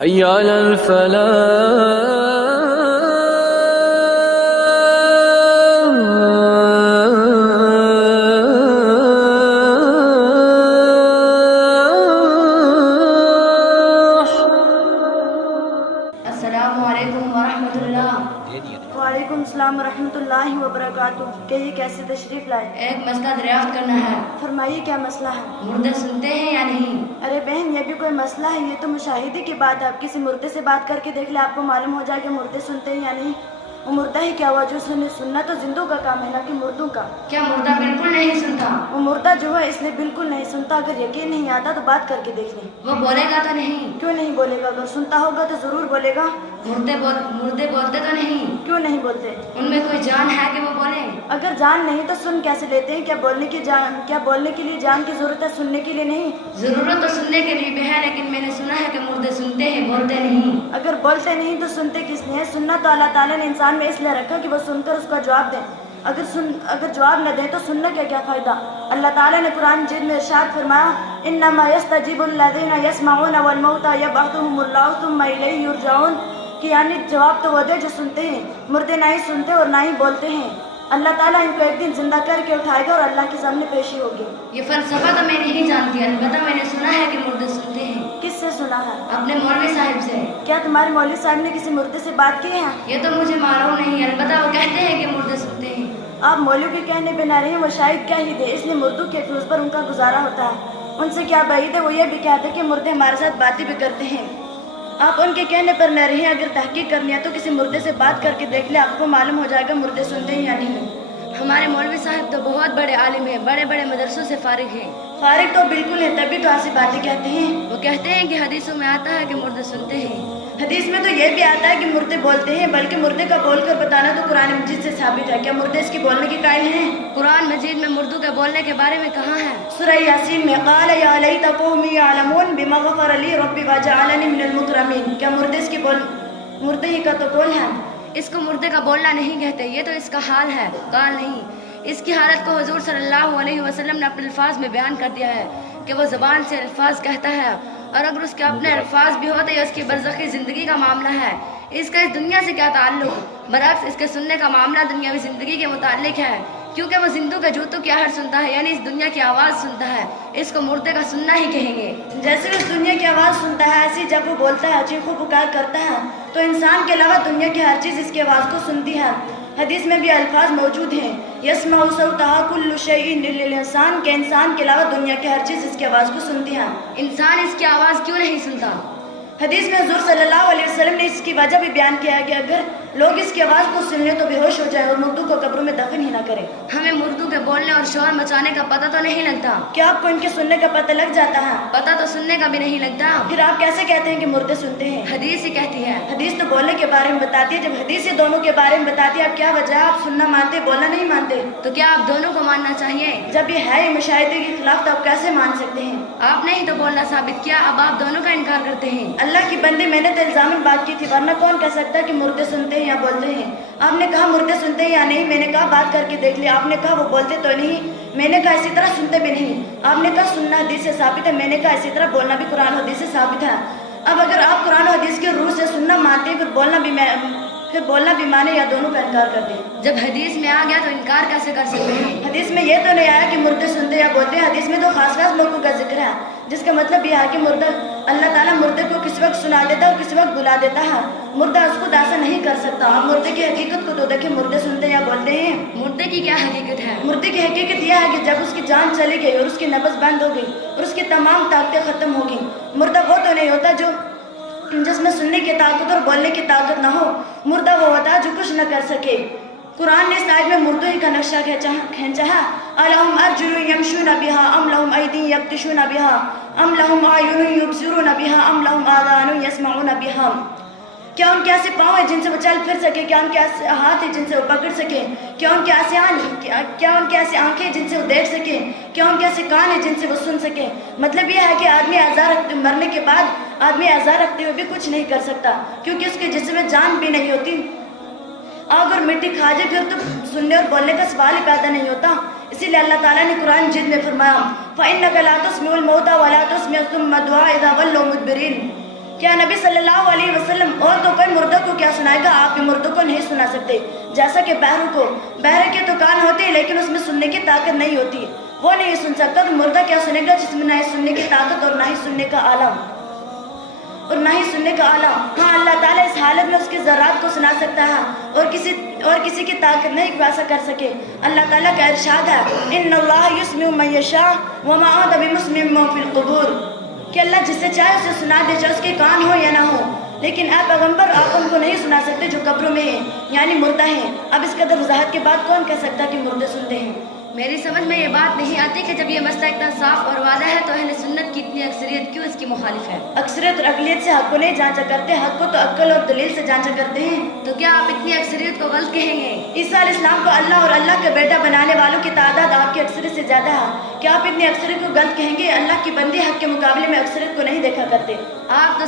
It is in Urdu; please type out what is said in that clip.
حي على السلام علیکم ورحمۃ اللہ۔ وعلیکم السلام ورحمۃ اللہ وبرکاتہ۔ کہیے کیسے تشریف لائے؟ ایک مسئلہ دریافت کرنا ہے۔ فرمائیے کیا مسئلہ ہے؟ مردے سنتے ہیں یا نہیں؟ ارے بہن، یہ بھی کوئی مسئلہ ہے؟ یہ تو مشاہدے کی بات ہے۔ آپ کسی مردے سے بات کر کے دیکھ لیں، آپ کو معلوم ہو جائے کہ مردے سنتے ہیں یا نہیں۔ وہ مردہ ہی کیا ہوا جو سننا تو زندوں کا کام ہے، نہ کہ مردوں کا۔ کیا مردہ بالکل نہیں سنتا؟ وہ مردہ جو ہے اس لیے بالکل نہیں سنتا۔ اگر یقین نہیں آتا تو بات کر کے دیکھ لیں۔ وہ بولے گا تو نہیں؟ کیوں نہیں بولے گا؟ اگر سنتا ہوگا تو ضرور بولے گا۔ مردے بولتے تو نہیں؟ کیوں نہیں بولتے؟ ان میں کوئی جان ہے کہ وہ بولیں؟ اگر جان نہیں تو سن کیسے لیتے ہیں؟ کیا بولنے کے لیے جان کی ضرورت ہے، سننے کے لیے نہیں؟ ضرورت تو سننے کے لیے بھی ہے، لیکن میں نے سنا ہے کہ مردے سنتے ہیں، بولتے نہیں۔ اگر بولتے نہیں تو سنتے کس لیے؟ سننا تو اللہ تعالیٰ نے انسان میں اس لیے رکھا کہ وہ سن کر اس کا جواب دیں۔ اگر جواب نہ دیں تو سننا کیا فائدہ؟ اللہ تعالیٰ نے قرآن مجید میں ارشاد فرمایا، انما یستجیب الذین یسمعون والموتى یبعثهم اللہ ثم الیہ یرجعون، کہ یعنی جواب تو وہ دے جو سنتے ہیں، مردے نہ ہی سنتے اور نہ ہی بولتے ہیں۔ اللہ تعالیٰ ان کو ایک دن زندہ کر کے اٹھائے گا اور اللہ کے سامنے پیشی ہوگی۔ یہ فلسفہ تو میں نہیں جانتی، البتہ میں نے سنا ہے کہ مردے سنتے ہیں۔ کس سے سنا ہے؟ اپنے مولوی صاحب سے۔ کیا تمہارے مولوی صاحب نے کسی مردے سے بات کی ہے؟ یہ تو مجھے معلوم نہیں، البتہ وہ کہتے ہیں کہ مردے سنتے ہیں۔ آپ مولوی کے کہنے پہ نہ رہے، وہ شاید کیا ہی دے، اس لیے مردوں کے فیوز پر ان کا گزارا ہوتا ہے۔ ان سے کیا بعید ہے، وہ یہ بھی کہتے کہ مردے ہمارے ساتھ باتیں بھی کرتے ہیں۔ آپ ان کے کہنے پر نہ رہیں۔ اگر تحقیق کرنی ہے تو کسی مردے سے بات کر کے دیکھ لیں، آپ کو معلوم ہو جائے گا مردے سنتے ہیں یا نہیں۔ ہمارے مولوی صاحب تو بہت بڑے عالم ہیں، بڑے بڑے مدرسوں سے فارغ ہیں۔ فارغ تو بالکل ہے، تبھی تو ایسی باتیں کہتے ہیں۔ وہ کہتے ہیں کہ حدیثوں میں آتا ہے کہ مردے سنتے ہیں۔ حدیث میں تو یہ بھی آتا ہے کہ مردے بولتے ہیں، بلکہ مردے کا بول کر بتانا تو قرآن مجید سے ثابت ہے۔ کیا مردے اس کی بولنے کے قائل ہیں؟ قرآن مجید میں مردوں کے بولنے کے بارے میں کہاں ہے؟ سورہ یاسین میں قال یا لیت قومی یعلمون بما غفر لی ربی وجعلنی من المکرمین۔ کیا مردے ہی کا تو قول ہے؟ اس کو مردے کا بولنا نہیں کہتے، یہ تو اس کا حال ہے، قال نہیں۔ اس کی حالت کو حضور صلی اللہ علیہ وسلم نے اپنے الفاظ میں بیان کر دیا ہے کہ وہ زبان سے الفاظ کہتا ہے، اور اگر اس کے اپنے الفاظ بھی ہوتے، اس کی برزخی زندگی کا معاملہ ہے، اس کا اس دنیا سے کیا تعلق؟ برعکس اس کے سننے کا معاملہ دنیاوی زندگی کے متعلق ہے، کیونکہ وہ زندوں کے جوتوں کی آہٹ سنتا ہے، یعنی اس دنیا کی آواز سنتا ہے۔ اس کو مردے کا سننا ہی کہیں گے۔ جیسے اس دنیا کی آواز سنتا ہے، ایسی جب وہ بولتا ہے، چیخو پکار کرتا ہے، تو انسان کے علاوہ دنیا کی ہر چیز اس کی آواز کو سنتی ہے۔ حدیث میں بھی الفاظ موجود ہیں، یسمع صوتہا کل شیء الا الانسان، کہ انسان کے علاوہ دنیا کی ہر چیز اس کی آواز کو سنتی ہے۔ انسان اس کی آواز کیوں نہیں سنتا؟ حدیث میں حضور صلی اللہ علیہ وسلم نے اس کی وجہ بھی بیان کیا ہے کہ اگر لوگ اس کی آواز کو سن لیں تو بے ہوش ہو جائے اور مردوں کو قبروں میں دفن ہی نہ کریں۔ ہمیں مردوں کے بولنے اور شور مچانے کا پتہ تو نہیں لگتا۔ کیا آپ کو ان کے سننے کا پتہ لگ جاتا ہے؟ پتہ تو سننے کا بھی نہیں لگتا۔ پھر آپ کیسے کہتے ہیں کہ مردے سنتے ہیں؟ حدیث ہی کہتی ہے۔ حدیث تو بولنے کے بارے میں بتاتی ہے، جب حدیث دونوں کے بارے میں بتاتی ہے، آپ کیا وجہ ہے؟ آپ سننا مانتے، بولنا نہیں مانتے؟ تو کیا آپ دونوں کو ماننا چاہیے؟ جب یہ ہے مشاہدے کے خلاف تو آپ کیسے مان سکتے ہیں؟ آپ نے ہی تو بولنا ثابت کیا، اب آپ دونوں کا انکار کرتے ہیں۔ اللہ کی بندے، میں نے تو الزاماً بات کی تھی، ورنہ کون کہہ سکتا ہے کہ مردے سنتے ہیں یا بولتے ہیں؟ آپ نے کہا مردے سنتے ہیں یا نہیں، میں نے کہا بات کر کے دیکھ لیا۔ آپ نے کہا وہ بولتے تو نہیں، میں نے کہا اسی طرح سنتے بھی نہیں۔ آپ نے کہا سننا حدیث سے ثابت ہے، میں نے کہا اسی طرح بولنا بھی قرآن و حدیث سے ثابت ہے۔ اب اگر آپ قرآن و حدیث کی روح سے سننا مانتے ہیں، پھر بولنا بھی مانے یا دونوں کا انکار کر دیں؟ جب حدیث میں آ گیا تو انکار کیسے کر سکتے ہیں؟ حدیث میں یہ تو نہیں آیا کہ مردے سنتے یا بولتے ہیں، حدیث میں تو خاص موقعوں کا ذکر ہے، جس کا مطلب یہ ہے کہ اللہ تعالیٰ مردے کو کس وقت سنا دیتا ہے اور کس وقت بلا دیتا ہے۔ مردہ اس کو ایسا نہیں کر سکتا۔ آپ مردے کی حقیقت کو تو دیکھیں، مردے سنتے یا بولتے ہیں؟ مردے کی کیا حقیقت ہے؟ مردے کی حقیقت یہ ہے کہ جب اس کی جان چلی گئی اور اس کی نبض بند ہو گئی اور اس کی تمام طاقتیں ختم ہو گئی، مردہ وہ تو نہیں ہوتا جس میں سننے کی طاقت اور بولنے کی طاقت نہ ہو۔ مردہ وہ ہوتا ہے جو کچھ نہ کر سکے۔ قرآن نے اس آیت میں مردوں ہی کا نقشہ کھینچا ہے۔ أَلَهُمْ أَرْجُلٌ يَمْشُونَ بِهَا أَمْ لَهُمْ أَيْدٍ يَبْطِشُونَ بِهَا أَمْ لَهُمْ أَعْيُنٌ يُبْصِرُونَ بِهَا أَمْ لَهُمْ آذَانٌ يَسْمَعُونَ بِهَا، کیا ان کے ایسے پاؤں ہیں جن سے وہ چل پھر سکے؟ کیا ان کے ایسے ہاتھ ہیں جن سے وہ پکڑ سکیں؟ کیا ان کے ایسے آنکھیں جن سے وہ دیکھ سکیں؟ کیا ان کے ایسے کان ہیں جن سے وہ سن سکیں؟ مطلب یہ ہے کہ آدمی مرنے کے بعد آدمی اعضاء رکھتے ہوئے بھی کچھ نہیں کر سکتا، کیونکہ اس کے جسم میں جان بھی نہیں ہوتی۔ آگ اور مٹی کھا جائے پھر تو سننے اور بولنے کا سوال ہی پیدا نہیں ہوتا۔ اسی لیے اللہ تعالیٰ نے قرآن مجید میں فرمایا، فَإِنَّكَ لَا تُسْمِعُ الْمَوْتَىٰ وَلَا تُسْمِعُ الصُّمَّ الدُّعَاءَ إِذَا وَلَّوْا مُدْبِرِينَ، کیا نبی صلی اللہ علیہ وسلم عورتوں پر مردوں کو کیا سنائے گا؟ آپ مردوں کو نہیں سنا سکتے، جیسا کہ بہرے کے تو کان ہوتے ہیں لیکن اس میں سننے کی طاقت نہیں ہوتی، وہ نہیں سن سکتا، تو مردہ کیا سنے گا جس میں نہ ہی سننے کی طاقت اور نہ ہی سننے کا عالم ہاں اللہ تعالیٰ اس حالت میں اس کے ذرات کو سنا سکتا ہے اور کسی کی طاقت نہیں کہ ویسا کر سکے۔ اللہ تعالیٰ کا ارشاد ہے ان اللہ یسمع من یشاء وما انت بمسمع من فی القبور، کہ اللہ جس سے چاہے اسے سنا دے، چاہے اس کے کان ہو یا نہ ہو، لیکن اے پیغمبر آپ ان کو نہیں سنا سکتے جو قبروں میں ہیں، یعنی مردہ ہیں۔ اب اس قدر وضاحت کے بعد کون کہہ سکتا کہ مردے سنتے ہیں؟ میری سمجھ میں یہ بات نہیں آتی کہ جب یہ مسئلہ اتنا صاف اور واضح ہے تو اہل سنت کی اتنی اکثریت کیوں اس کی مخالف ہے؟ اکثریت اور اقلیت سے حق کو نہیں جانچا کرتے، حق کو تو عقل اور دلیل سے جانچا کرتے ہیں۔ تو کیا آپ اتنی اکثریت کو غلط کہیں گے؟ عیسیٰ علیہ السلام کو اللہ اور اللہ کا بیٹا بنانے والوں کی تعداد آپ کی اکثریت سے زیادہ ہے، کیا آپ اتنی اکثریت کو غلط کہیں گے؟ اللہ کی بندی حق کے مقابلے میں اکثریت کو نہیں دیکھا کرتے۔ آپ تو